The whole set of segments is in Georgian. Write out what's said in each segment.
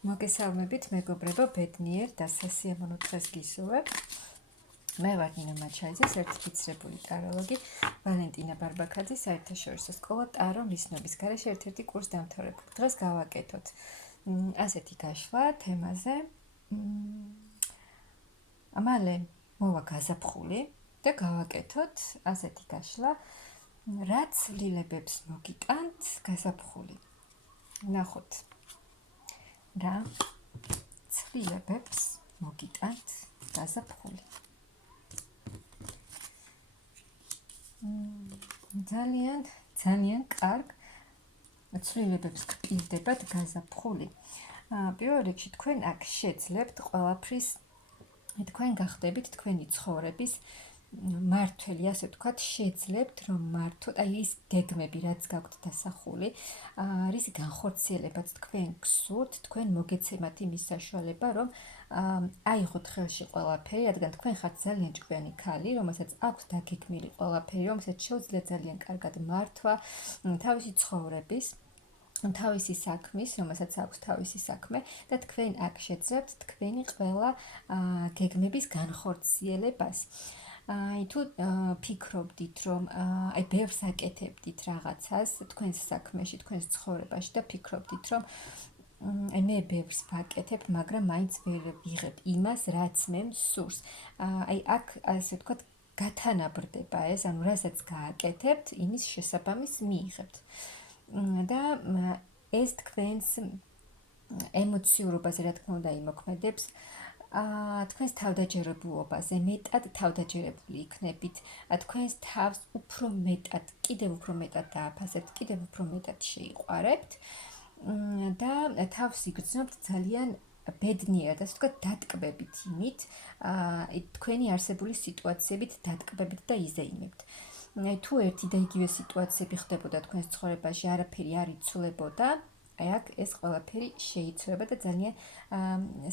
მოგესალმებით, მეგობრებო, ბედნიერ და სასიამოვნო დღეს გისურვებ. მე ვარ ნინო მაჩაიძე, სერტიფიცირებული ტაროლოგი, ვალენტინა ბარბაქაძე, საერთაშორისო სკოლა ტარო მისნობის გარეშე ერთ-ერთი კურს დამთავრებული. დღეს გავაკეთოთ ასეთი გაშლა თემაზე. მალე მოვა გაზაფხული და გავაკეთოთ ასეთი გაშლა, რაც ლილებებს მოგიტანთ გაზაფხული. ნახოთ. რა ცვლილებებს მოგიტანთ გაზაფხული. ძალიან კარგ ცვლილებებს გპირდებათ გაზაფხული. პირველ რიგში თქვენ აქ შეძლებთ ყველაფრის, თქვენ გახდებით თქვენი ცხოვრების მართველი, ასე ვთქვათ, შეძლებთ რომ მართოთ, აი ის გეგმები, რაც გაქვთ დასახული, არის განხორციელებაც თქვენ გსურთ, თქვენ მოგეცემათ იმის საშუალება, რომ აიღოთ ხელში ყველაფერი, რადგან თქვენ ხართ ძალიან ჭკვიანი ქალი, რომელსაც აქვს დაგეგმილი ყველაფერი, რომელსაც შეუძლია ძალიან კარგად მართვა თავისი ცხოვრების, თავისი საქმის, რომელსაც აქვს თავისი საქმე და თქვენ აქ შეძლებთ თქვენი ყველა გეგმების განხორციელებას. თუ ფიქრობდით, რომ ბევრს აკეთებდით რაღაცას თქვენს საქმეში, თქვენს ცხოვრებაში და ფიქრობდით, რომ მე ბევრს ვაკეთებ, მაგრამ მაინც ვერ ვიღებ იმას, რაც მე მსურს. აქ ასე ვთქვათ, გათანაბრდება ეს, ანუ რასაც გააკეთებთ, იმის შესაბამის მიიღებთ. და ეს თქვენს ემოციურობაზე, რა თქმა უნდა, იმოქმედებს. თქვენს თავდაჯერებულობაზე მეტად თავდაჯერებული იქნებით, თქვენს თავს უფრო მეტად, კიდევ უფრო მეტად დააფასებთ, კიდევ უფრო მეტად შეიყვარებთ და თავს იგრძნობთ ძალიან ბედნიერად, ასე ვთქვათ, დატკბებით იმით, თქვენი არსებული სიტუაციებით დატკბებით და იზეიმებთ. თუ ერთი და იგივე სიტუაციები ხდებოდა თქვენს ცხოვრებაში, არაფერი არ იცვლებოდა, აქ ეს ყველაფერი შეიცვლება და ძალიან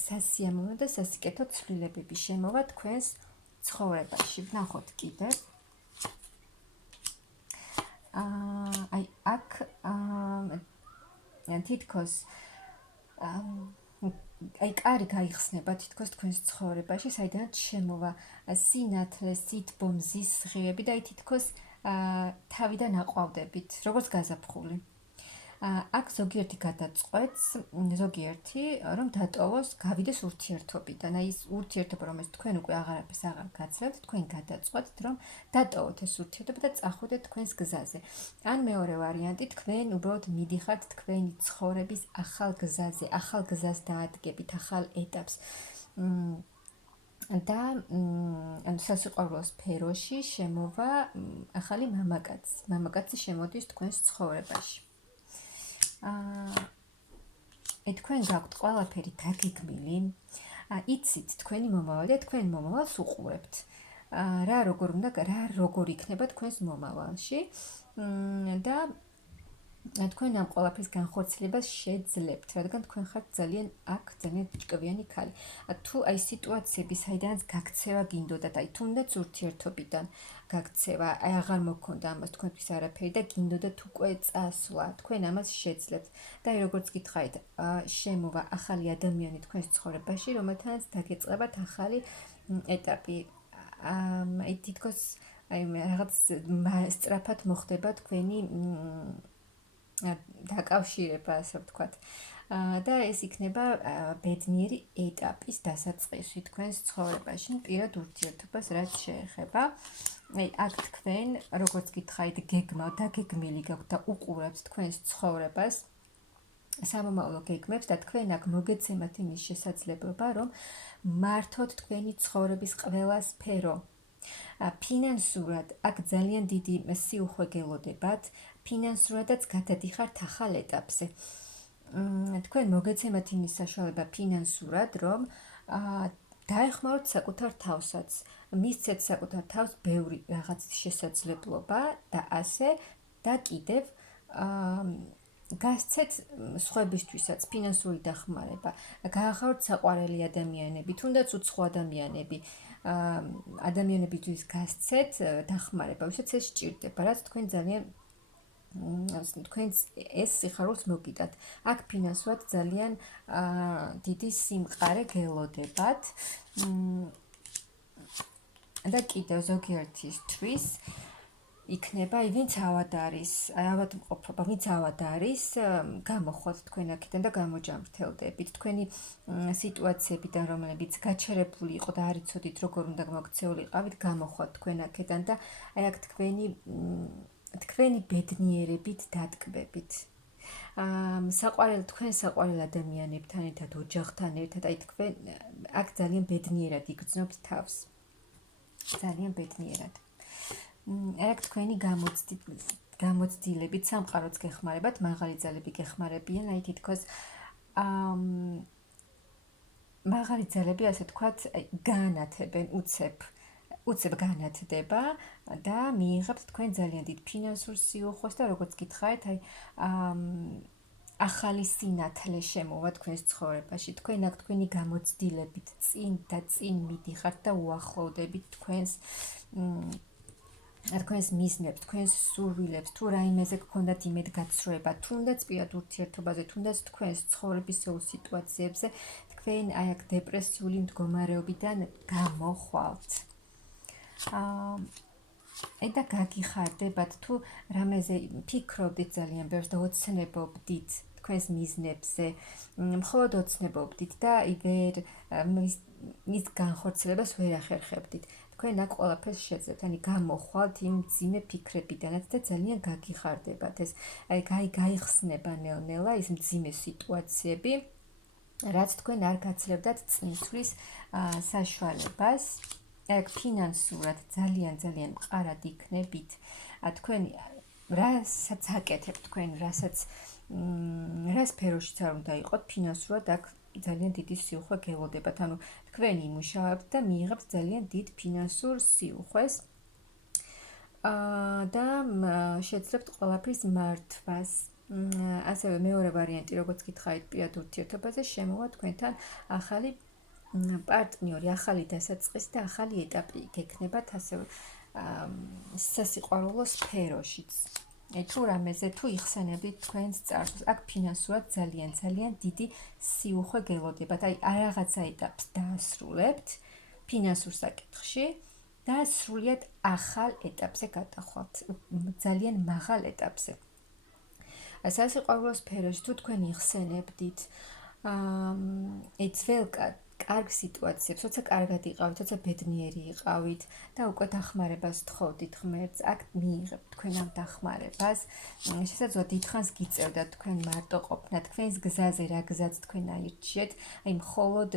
სასიამოვნო და სასიკეთო ცვლილებები შემოვა თქვენს ცხოვრებაში. ვნახოთ კიდევ. აქ თითქოს კარი გაიხსნება თითქოს თქვენს ცხოვრებაში, საიდანაც შემოვა სინათლე, სითბო, მზის ღირები და თითქოს თავიდან აყვავდებით, როგორც გაზაფხული. აქ ზოგიერთი გადაწყვეტს, ზოგიერთი რომ დატოვოს, გავიდეს ურთიერთობიდან. აი ის ურთიერთობა, რომელიც თქვენ უკვე აღარაფერს აღარ გაძლევთ, თქვენ გადაწყვეტთ, რომ დატოვოთ ეს ურთიერთობა და წახვიდეთ თქვენს გზაზე. ან მეორე ვარიანტი, თქვენ უბრალოდ მიდიხართ თქვენი ცხოვრების ახალ გზაზე, ახალ გზას დაადგებით, ახალ ეტაპს. და სასიყვარულო სფეროში შემოვა ახალი მამაკაცი. მამაკაცი შემოდის თქვენს ცხოვრებაში. თქვენ გაქვთ ყველაფერი დაგეგმილი, იცით თქვენი მომავალი და თქვენ მომავალს უყურებთ. რა როგორ იქნება თქვენს მომავალში და თქვენ ამ ყველაფრის განხორციელებას შეძლებთ, რადგან თქვენ ხართ ძალიან ჭკვიანი ქალი. თუ აი სიტუაციები, საიდანაც გაქცევა გინდოდათ, აი თუნდაც ურთიერთობიდან გაქცევა, აი აღარ მოგქონდა ამას თქვენთვის არაფერი და გინდოდათ უკვე წასვლა, თქვენ ამას შეძლებთ. და აი როგორც გითხარით, შემოვა ახალი ადამიანი თქვენს ცხოვრებაში, რომელთანაც დაგეწყებათ ახალი ეტაპი. აი თითქოს აი რაღაც სწრაფად მოხდება თქვენი დაკავშირება, ასე ვთქვათ. და ეს იქნება ბედნიერი ეტაპის დასაწყისი თქვენს ცხოვრებაში, პირად ურთიერთობას რაც შეეხება. აქ თქვენ, როგორც გითხარით, დაგეგმილი გაქვთ და უყურებთ თქვენს ცხოვრებას, სამომავლო გეგმებს და თქვენ აქ მოგეცემათ იმის შესაძლებლობა, რომ მართოთ თქვენი ცხოვრების ყველა სფერო. ფინანსურად აქ ძალიან დიდი სიუხვე გელოდებათ, ფინანსურადაც გადადიხართ ახალ ეტაპზე. თქვენ მოგეცემათ იმის საშუალება ფინანსურად, რომ დაეხმაროთ საკუთარ თავსაც, მისცეთ საკუთარ თავს ბევრი რაღაც შესაძლებლობა და ასე და კიდევ გასცეთ სხვებისთვისაც ფინანსური დახმარება, გაახაროთ საყვარელი ადამიანები, თუნდაც უცხო ადამიანები, ადამიანებისთვის გასცეთ დახმარება, ვისაც ეს სჭირდება, რაც თქვენ ძალიან თქვენს ეს სიხარულს მოგიდათ. აქ ფინანსურად ძალიან დიდი სიმყარე გელოდებათ. და კიდევ ზოგიერთისთვის იქნება, ვინც ავად არის, ავადმყოფობა, ვინც ავად არის, გამოხვათ თქვენ აქედან და გამოჯამრთელდებით. თქვენი სიტუაციებიდან, რომლებიც გაჩერებული იყო და არ იცოდით, როგორ უნდა მოქცეულიყავით, გამოხვათ თქვენ აქედან და აი აქ თქვენი ბედნიერებით დატკბებით. თქვენ საყვარელ ადამიანებთან ერთად, ოჯახთან ერთად, აი თქვენ აქ ძალიან ბედნიერად იგრძნობთ თავს. ძალიან ბედნიერად. აქ თქვენი გამოცდილებით სამყაროც გეხმარებათ, მაღალი ძალები გეხმარებიან, აი თითქოს მაღალი ძალები, ასე თქვათ, განათებენ, უცებ განათდება და მიიღებთ თქვენ ძალიან დიდ ფინანსურ სიუხვეს და როგორც გითხარით, აი ახალი სინათლე შემოვა თქვენს ცხოვრებაში. თქვენ აქ თქვენი გამოცდილებით წინ და წინ მიდიხართ და უახლოვდებით თქვენს მიზნებს, თქვენს სურვილებს, თუ რაიმეზე გქონდათ იმედგაცრუება, თუნდაც პირად ურთიერთობაზე, თუნდაც თქვენს ცხოვრებისეულ სიტუაციებზე, თქვენ აი აქ დეპრესიული მდგომარეობიდან გამოხვალთ. და გაგიხარდებათ, თუ რამეზე ფიქრობდით ძალიან ბევრს და ოცნებობდით თქვენს მიზნებზე, მხოლოდ ოცნებობდით და მის განხორციელებას ვერ ახერხებდით. თქვენ აქ ყველაფერს შეძლებთ, ანუ გამოხვალთ იმ მძიმე ფიქრებიდანაც და ძალიან გაგიხარდებათ ეს. აი გაიხსნება ნელ-ნელა ის მძიმე სიტუაციები, რაც თქვენ არ გაცლებდათ წინსვლის საშუალებას. აქ ფინანსურად ძალიან მყარად იქნებით. თქვენ რასაც აკეთებთ, თქვენ რა სფეროშიც არ უნდა იყოთ, ფინანსურად აქ ძალიან დიდი სიუხვე გელოდებათ. ანუ თქვენ იმუშავებთ და მიიღებთ ძალიან დიდ ფინანსურ სიუხვეს. და შეძლებთ ყველაფრის მართვას. ასევე მეორე ვარიანტი, როგორც გითხარით პირად ურთიერთობაზე, შემოვა თქვენთან ახალი პარტნიორი, ახალი დასაწყისი და ახალი ეტაპი გექნებათ ასევე სასიყვარულო სფეროშიც. თუ რამეზე თუ იხსენებთ თქვენს წარსულს, აქ ფინანსურად ძალიან დიდი სიუხვე გელოდებათ. აი რაღაცა ეტაპს დაასრულებთ ფინანსურ საკითხში და სრულიად ახალ ეტაპზე გადახვალთ, ძალიან მაღალ ეტაპზე. სასიყვარულო სფეროში თუ თქვენ იხსენებდით ძველ კარგ სიტუაციებს, როცა კარგად იყავით, როცა ბედნიერი იყავით და უკვე დახმარებას თხოვდით ღმერთს, აქ მიიღებთ თქვენ ამ დახმარებას. შესაძლოა დიდხანს გიწევდათ თქვენ მარტო ყოფნა, თქვენს გზაზე რა გზაც თქვენ აირჩიეთ, აი მხოლოდ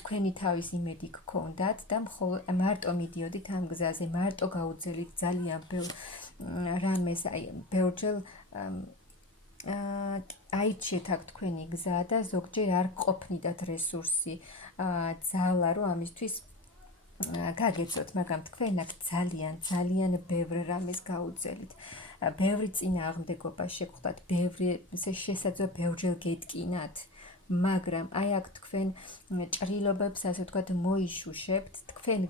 თქვენი თავის იმედი გქონდათ და მხოლოდ მარტო მიდიოდით ამ გზაზე, მარტო გაუძელით ძალიან ბევრ რამეს, აი ბევრჯერ აირჩიეთ აქ თქვენი გზა და ზოგჯერ არ ყოფნიდათ რესურსი, ძალა, რომ ამისთვის გაგეცოთ, მაგრამ თქვენ აქ ძალიან ბევრ რამეს გაუძელით. ბევრი წინააღმდეგობა შეგხვდათ, შესაძლოა ბევრჯერ გეტკინათ, მაგრამ აი აქ თქვენ ჭრილობებს, ასე ვთქვათ, მოიშუშებთ, თქვენ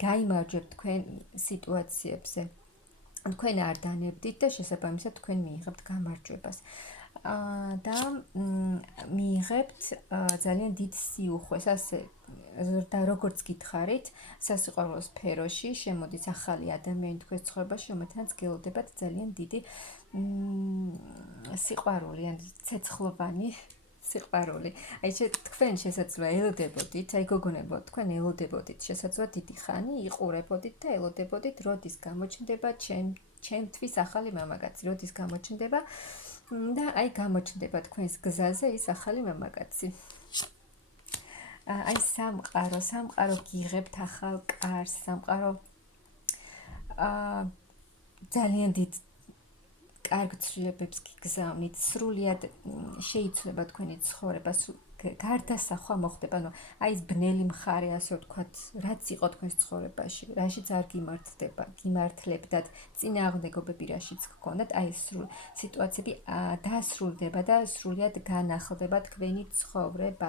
გაიმარჯვებთ თქვენ სიტუაციებზე. თქვენ არ დანებდით და შესაბამისად თქვენ მიიღებთ გამარჯვებას. და მიიღებთ ძალიან დიდ სიუხვეს, ასე და როგორც გითხარით, სასიყვარულო სფეროში შემოდის ახალი ადამიანი თქვენს ცხოვრებაში, რომელთანაც გელოდებათ ძალიან დიდი სიყვარული, ან ცეცხლოვანი სიყვარული. აი თქვენ შესაძლოა ელოდებოდით, აი გოგონებო, თქვენ ელოდებოდით, შესაძლოა დიდი ხანი იყურებოდით და ელოდებოდით, როდის გამოჩნდება ჩემთვის ახალი მამაკაცი, როდის გამოჩნდება და აი გამოჩნდება თქვენს გზაზე ის ახალი მამაკაცი. აი სამყარო გიღებთ ახალ კარს, სამყარო ძალიან დიდ კარგ ცვლილებებს გიგზავნით, სრულიად შეიცვლება თქვენი ცხოვრება, გარდასახვა მოხდება, ანუ აი ეს ბნელი მხარე, ასე ვთქვათ, რაც იყო თქვენს ცხოვრებაში, რაშიც არ გიმართლებდათ, წინააღმდეგობები რაშიც გქონდათ, აი ეს სიტუაციები დასრულდება და სრულიად განახლდება თქვენი ცხოვრება.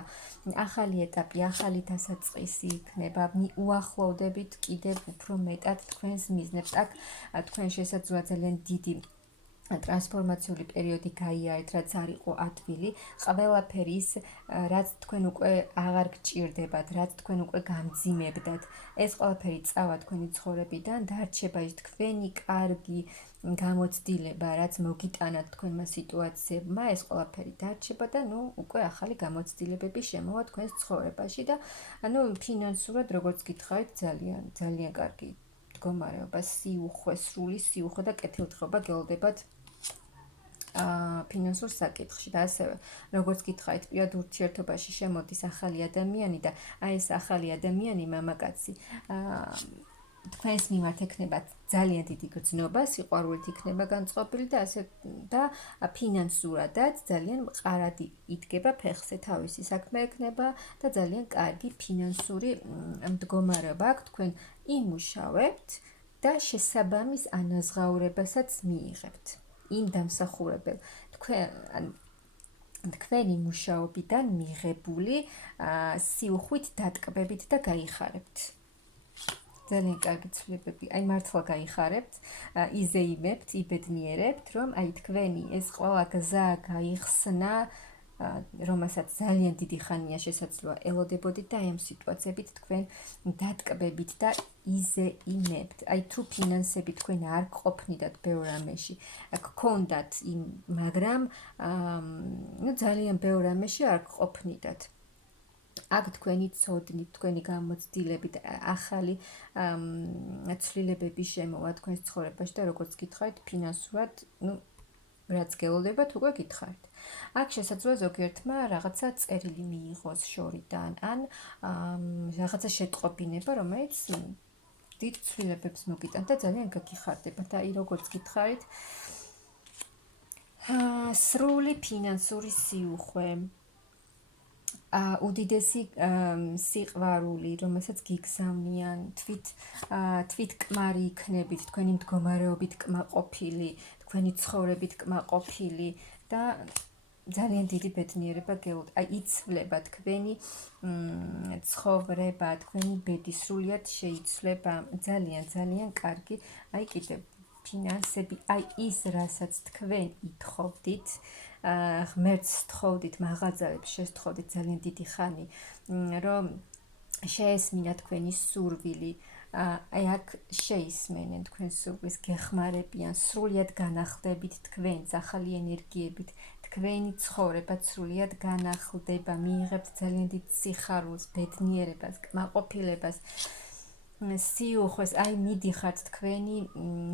ახალი ეტაპი, ახალი დასაწყისი იქნება, უახლოვდებით კიდევ უფრო მეტად თქვენს მიზნებს. აქ თქვენ შესაძლოა ძალიან დიდი ტრანსფორმაციული პერიოდი გაიარეთ, რაც არ იყო ადვილი, ყველაფერი ის, რაც თქვენ უკვე აღარ გჭირდებათ, რაც თქვენ უკვე გამძიმებდათ, ეს ყველაფერი წავა თქვენი ცხოვრებიდან, დარჩება ის თქვენი კარგი გამოცდილება, რაც მოგიტანათ თქვენმა სიტუაციებმა, ეს ყველაფერი დარჩება და უკვე ახალი გამოცდილებები შემოვა თქვენს ცხოვრებაში და ფინანსურად, როგორც გითხარით, ძალიან ძალიან კარგი მდგომარეობა, სიუხვე, სრული სიუხვე და კეთილდღეობა გელოდებათ ფინანსურ საკითხში და ასევე როგორც გითხარით, პირად ურთიერთობაში შემოდის ახალი ადამიანი და აი ეს ახალი ადამიანი, მამაკაცი, თქვენს მიმართ ექნება ძალიან დიდი გრძნობა, სიყვარულით იქნება განწყობილი და ასე და ფინანსურადაც ძალიან მყარადი იდგება ფეხზე, თავისი საქმე ექნება და ძალიან კარგი ფინანსური მდგომარეობა აქვს, თქვენ იმუშავებთ და შესაბამის ანაზღაურებასაც მიიღებთ. იმ დამსახურებელ თქვენი მუშაობიდან მიღებული სიუხვით, დატკბებით და გაიხარებთ. ძალიან კარგი ცვლილებები, აი მართლა გაიხარებთ, იზეიმებთ, იბედნიერებთ, რომ აი თქვენი ეს ყველა გზა გაიხსნა, რომელსაც ძალიან დიდი ხანია შესაძლოა ელოდებოდით და აი ამ სიტუაციებით თქვენ დატკბებით და იზეიმებთ. აი თუ ფინანსები თქვენ არ გყოფნიდათ ბევრ რამეში, გქონდათ იმ, მაგრამ ძალიან ბევრ რამეში არ გყოფნიდათ. აქ თქვენი ცოდნით, თქვენი გამოცდილებით ახალი ცვლილებები შემოვა თქვენს ცხოვრებაში და როგორც გითხარით, ფინანსურად, რაც გელოდებათ, უკვე გითხარით. აქ შესაძლოა ზოგიერთმა რაღაცა წერილი მიიღოს შორიდან, ან რაღაცა შეტყობინება, რომელიც დიდ ცვლილებებს მოგიტანთ და ძალიან გაგიხარდება. და აი როგორც გითხარით, სრული ფინანსური სიუხვე, უდიდესი სიყვარული, რომელსაც გიგზავნიან, თვითკმარი იქნებით, თქვენი მდგომარეობით კმაყოფილი, თქვენი ცხოვრებით კმაყოფილი და ძალიან დიდი ბედნიერება გელოთ. აი იცვლება თქვენი ცხოვრება, თქვენი ბედი სრულიად შეიცვლება, ძალიან ძალიან კარგი. აი კიდევ ფინანსები, აი ის, რასაც თქვენ ითხოვდით, ღმერთს თხოვდით, მაღაზიებს შესთხოვდით ძალიან დიდი ხანი, რომ შეესმინა თქვენი სურვილი, აი აქ შეისმენენ თქვენს სურვილს, გეხმარებიან, სრულიად განახლდებით თქვენს ახალი ენერგიებით, თქვენი ცხოვრება სრულიად განახლდება, მიიღებთ ძალიან დიდ სიხარულს, ბედნიერებას, კმაყოფილებას, სიუხვეს, აი მიდიხართ თქვენი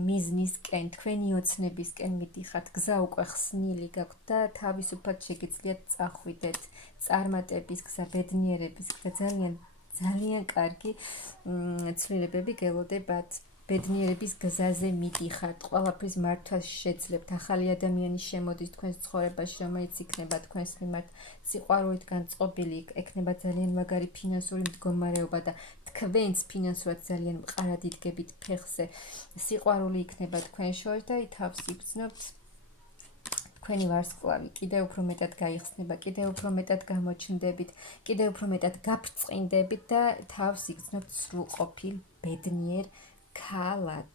მიზნისკენ, თქვენი ოცნებისკენ მიდიხართ, გზა უკვე ხსნილი გაქვთ და თავისუფლად შეგიძლიათ წახვიდეთ, წარმატების გზა, ბედნიერების გზა, ძალიან ძალიან კარგი ცვლილებები გელოდებათ. ბედნიერების გზაზე მიდიხართ, ყველაფრის მართვას შეძლებთ, ახალი ადამიანი შემოდის თქვენს ცხოვრებაში, რომელიც იქნება თქვენს მიმართ სიყვარულით განწყობილი, ექნება ძალიან მაგარი ფინანსური მდგომარეობა და თქვენც ფინანსურად ძალიან მყარად იდგებით ფეხზე, სიყვარული იქნება თქვენ შორის და თავს იგრძნობთ, თქვენი ვარსკვლავი კიდევ უფრო მეტად გაიხსნება, კიდევ უფრო მეტად გამოჩნდებით, კიდევ უფრო მეტად გაფრწყინდებით და თავს იგრძნობთ სრულყოფილ ბედნიერ ქალად.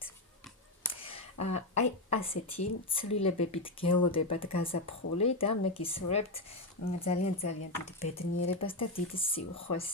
აი ასეთი ცვლილებებით გელოდებათ გაზაფხული და მე გისურვებთ ძალიან ძალიან დიდ ბედნიერებას და დიდ სიუხვეს.